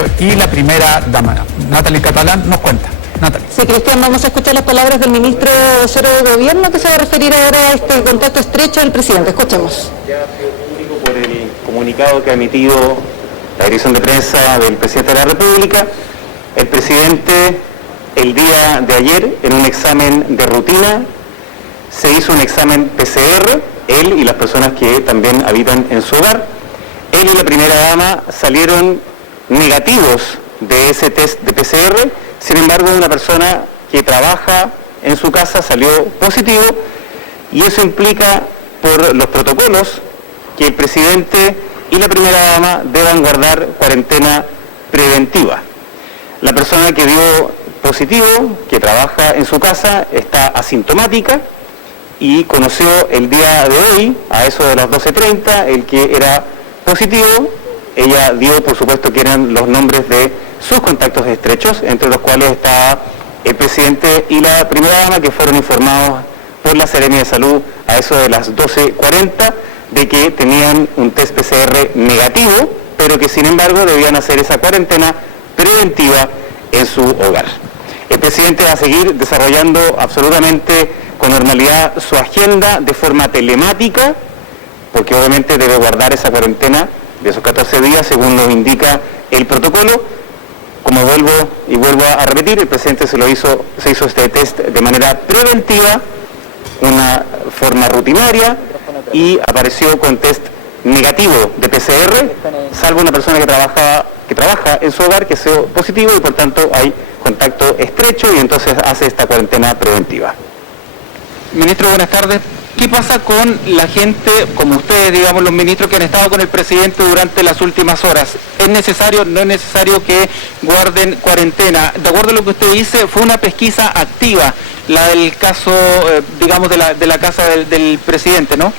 funcionario y la primera dama. Natalie Catalán nos cuenta. Natalie. Sí, Cristian, vamos a escuchar las palabras del ministro vocero de Gobierno que se va a referir ahora a este contacto estrecho del presidente. Escuchemos. Ya ha sido público por el comunicado que ha emitido la dirección de prensa del presidente de la República. El presidente, el día de ayer, en un examen de rutina, se hizo un examen PCR, él y las personas que también habitan en su hogar. Él y la primera dama salieron negativos de ese test de PCR. Sin embargo, una persona que trabaja en su casa salió positivo, y eso implica, por los protocolos, que el presidente y la primera dama deban guardar cuarentena preventiva. La persona que dio positivo, que trabaja en su casa, está asintomática y conoció el día de hoy, a eso de las 12:30, el que era positivo. Ella dio, por supuesto, que eran los nombres de sus contactos estrechos, entre los cuales está el presidente y la primera dama, que fueron informados por la Seremia de Salud a eso de las 12:40 de que tenían un test PCR negativo, pero que sin embargo debían hacer esa cuarentena preventiva en su hogar. El presidente va a seguir desarrollando absolutamente con normalidad su agenda de forma telemática, porque obviamente debe guardar esa cuarentena de esos 14 días, según nos indica el protocolo. Como vuelvo a repetir, el presidente se hizo este test de manera preventiva, una forma rutinaria, y apareció con test negativo de PCR, salvo una persona que trabaja en su hogar que sea positivo, y por tanto hay contacto estrecho, y entonces hace esta cuarentena preventiva. Ministro, buenas tardes. ¿Qué pasa con la gente, como ustedes, digamos, los ministros que han estado con el presidente durante las últimas horas? ¿Es necesario, no es necesario que guarden cuarentena? De acuerdo a lo que usted dice, fue una pesquisa activa, la del caso, digamos, de la casa del presidente, ¿no?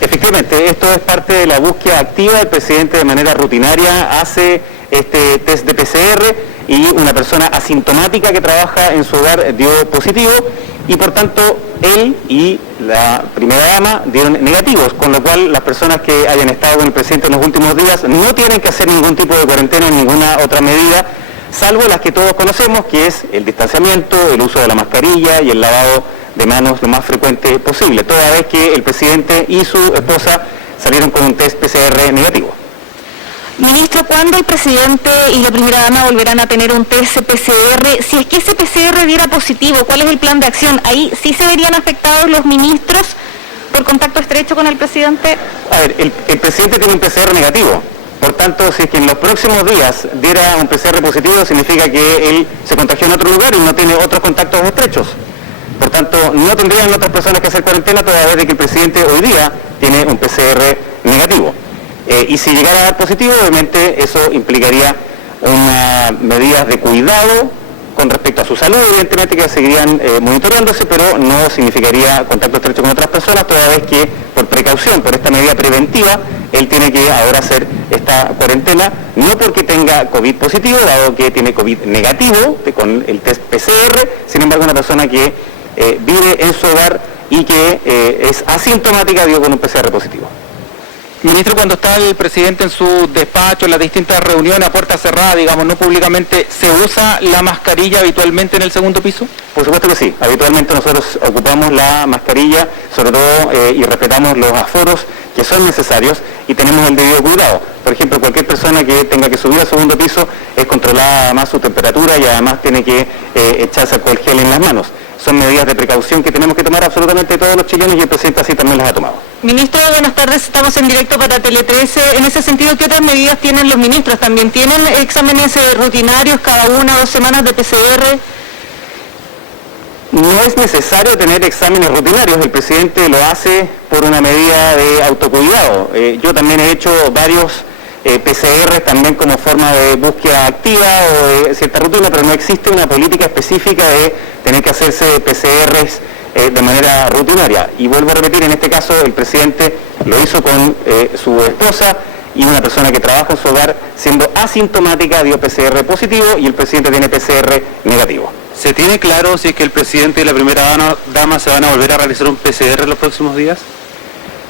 Efectivamente, esto es parte de la búsqueda activa. El presidente de manera rutinaria hace este test de PCR, y una persona asintomática que trabaja en su hogar dio positivo, y por tanto él y la primera dama dieron negativos, con lo cual las personas que hayan estado con el presidente en los últimos días no tienen que hacer ningún tipo de cuarentena, ninguna otra medida, salvo las que todos conocemos, que es el distanciamiento, el uso de la mascarilla y el lavado de manos lo más frecuente posible, toda vez que el presidente y su esposa salieron con un test PCR negativo. Ministro, ¿cuándo el presidente y la primera dama volverán a tener un test PCR? Si es que ese PCR diera positivo, ¿cuál es el plan de acción? ¿Ahí sí se verían afectados los ministros por contacto estrecho con el presidente? A ver, el presidente tiene un PCR negativo. Por tanto, si es que en los próximos días diera un PCR positivo, significa que él se contagió en otro lugar y no tiene otros contactos estrechos. Por tanto, no tendrían otras personas que hacer cuarentena, toda vez de que el presidente hoy día tiene un PCR negativo. Y si llegara a dar positivo, obviamente eso implicaría unas medidas de cuidado con respecto a su salud, evidentemente que seguirían monitoreándose, pero no significaría contacto estrecho con otras personas, toda vez que por precaución, por esta medida preventiva, él tiene que ahora hacer esta cuarentena, no porque tenga COVID positivo, dado que tiene COVID negativo con el test PCR. Sin embargo, una persona que vive en su hogar y que es asintomática dio con un PCR positivo. Ministro, cuando está el presidente en su despacho, en las distintas reuniones a puerta cerrada, digamos, no públicamente, ¿se usa la mascarilla habitualmente en el segundo piso? Por supuesto que sí. Habitualmente nosotros ocupamos la mascarilla, sobre todo, y respetamos los aforos que son necesarios, y tenemos el debido cuidado. Por ejemplo, cualquier persona que tenga que subir al segundo piso es controlada además su temperatura, y además tiene que echarse alcohol gel en las manos. Son medidas de precaución que tenemos que tomar absolutamente todos los chilenos, y el presidente así también las ha tomado. Ministro, buenas tardes, estamos en directo para Tele 13. En ese sentido, ¿qué otras medidas tienen los ministros? ¿También tienen exámenes rutinarios cada 1 o 2 semanas de PCR? No es necesario tener exámenes rutinarios, el presidente lo hace por una medida de autocuidado. Yo también he hecho varios PCR también como forma de búsqueda activa o de cierta rutina, pero no existe una política específica de tener que hacerse PCRs de manera rutinaria. Y vuelvo a repetir, en este caso el presidente lo hizo con su esposa, y una persona que trabaja en su hogar siendo asintomática dio PCR positivo, y el presidente tiene PCR negativo. ¿Se tiene claro si es que el presidente y la primera dama se van a volver a realizar un PCR en los próximos días?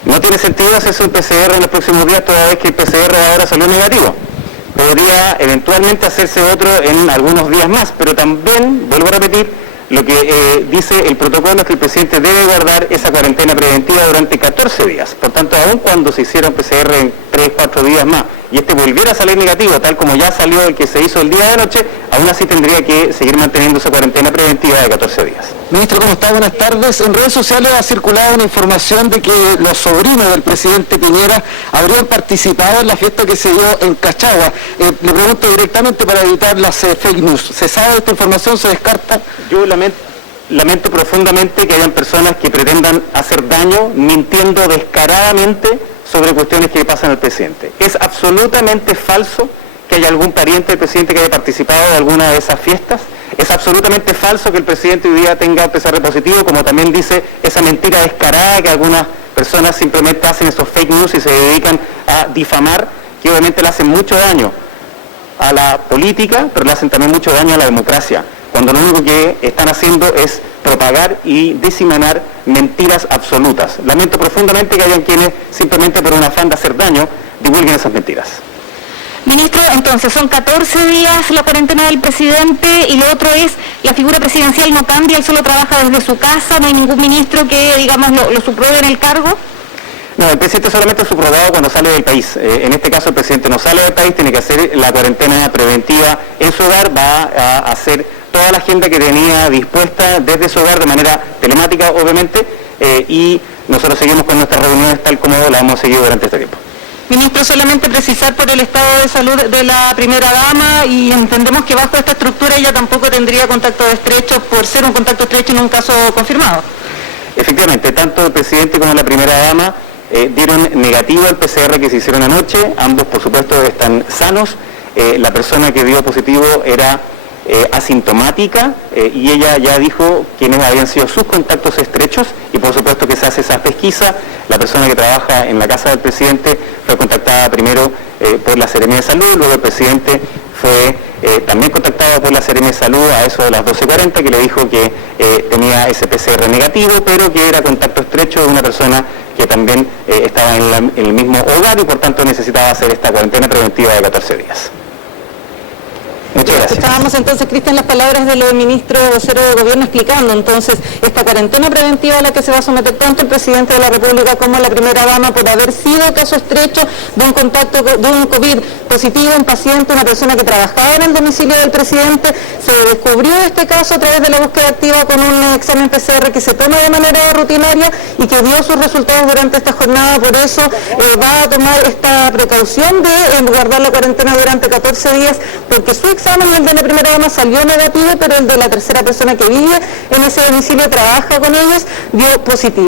No tiene sentido hacerse un PCR en los próximos días, toda vez que el PCR ahora salió negativo. podría eventualmente hacerse otro en algunos días más, pero también, vuelvo a repetir, lo que dice el protocolo es que el presidente debe guardar esa cuarentena preventiva durante 14 días. Por tanto, aun cuando se hiciera un PCR en 3, 4 días más y este volviera a salir negativo, tal como ya salió el que se hizo el día de anoche, aún así tendría que seguir manteniendo esa cuarentena preventiva de 14 días. Ministro, ¿cómo está? Buenas tardes. En redes sociales ha circulado una información de que los sobrinos del presidente Piñera habrían participado en la fiesta que se dio en Cachagua. Le pregunto directamente para evitar las fake news. ¿Se sabe de esta información? ¿Se descarta? Yo lamento profundamente que hayan personas que pretendan hacer daño mintiendo descaradamente sobre cuestiones que pasan al presidente. Es absolutamente falso que haya algún pariente del presidente que haya participado de alguna de esas fiestas. Es absolutamente falso que el presidente hoy día tenga PCR positivo, como también dice esa mentira descarada que algunas personas simplemente hacen esos fake news y se dedican a difamar, que obviamente le hacen mucho daño a la política, pero le hacen también mucho daño a la democracia, cuando lo único que están haciendo es propagar y diseminar mentiras absolutas. Lamento profundamente que hayan quienes simplemente por un afán de hacer daño divulguen esas mentiras. Ministro, entonces son 14 días la cuarentena del presidente y lo otro es, la figura presidencial no cambia, él solo trabaja desde su casa, no hay ningún ministro que, digamos, lo subrogue en el cargo. No, el presidente solamente es subrogado cuando sale del país. En este caso el presidente no sale del país, tiene que hacer la cuarentena preventiva en su hogar, va a hacer toda la agenda que tenía dispuesta desde su hogar de manera telemática, obviamente, y nosotros seguimos con nuestras reuniones tal como la hemos seguido durante este tiempo. Ministro, solamente precisar por el estado de salud de la primera dama y entendemos que bajo esta estructura ella tampoco tendría contacto estrecho por ser un contacto estrecho en un caso confirmado. Efectivamente, tanto el presidente como la primera dama dieron negativo al PCR que se hicieron anoche, ambos por supuesto están sanos, la persona que dio positivo era asintomática y ella ya dijo quiénes habían sido sus contactos estrechos y por supuesto que se hace esa pesquisa. La persona que trabaja en la casa del presidente fue contactada primero por la Seremía de Salud, luego el presidente fue también contactado por la Seremía de Salud a eso de las 12:40 que le dijo que tenía ese PCR negativo pero que era contacto estrecho de una persona que también estaba en el mismo hogar y por tanto necesitaba hacer esta cuarentena preventiva de 14 días. Muchas gracias. Estábamos entonces, Cristian, las palabras del ministro vocero de Gobierno explicando entonces esta cuarentena preventiva a la que se va a someter tanto el presidente de la República como la primera dama por haber sido caso estrecho de un contacto de un COVID positivo, un paciente, una persona que trabajaba en el domicilio del presidente. Se descubrió este caso a través de la búsqueda activa con un examen PCR que se toma de manera rutinaria y que dio sus resultados durante esta jornada. Por eso va a tomar esta precaución de guardar la cuarentena durante 14 días, porque su examen, el de la primera dama, salió negativo, pero el de la tercera persona que vive en ese domicilio, trabaja con ellos, dio positivo.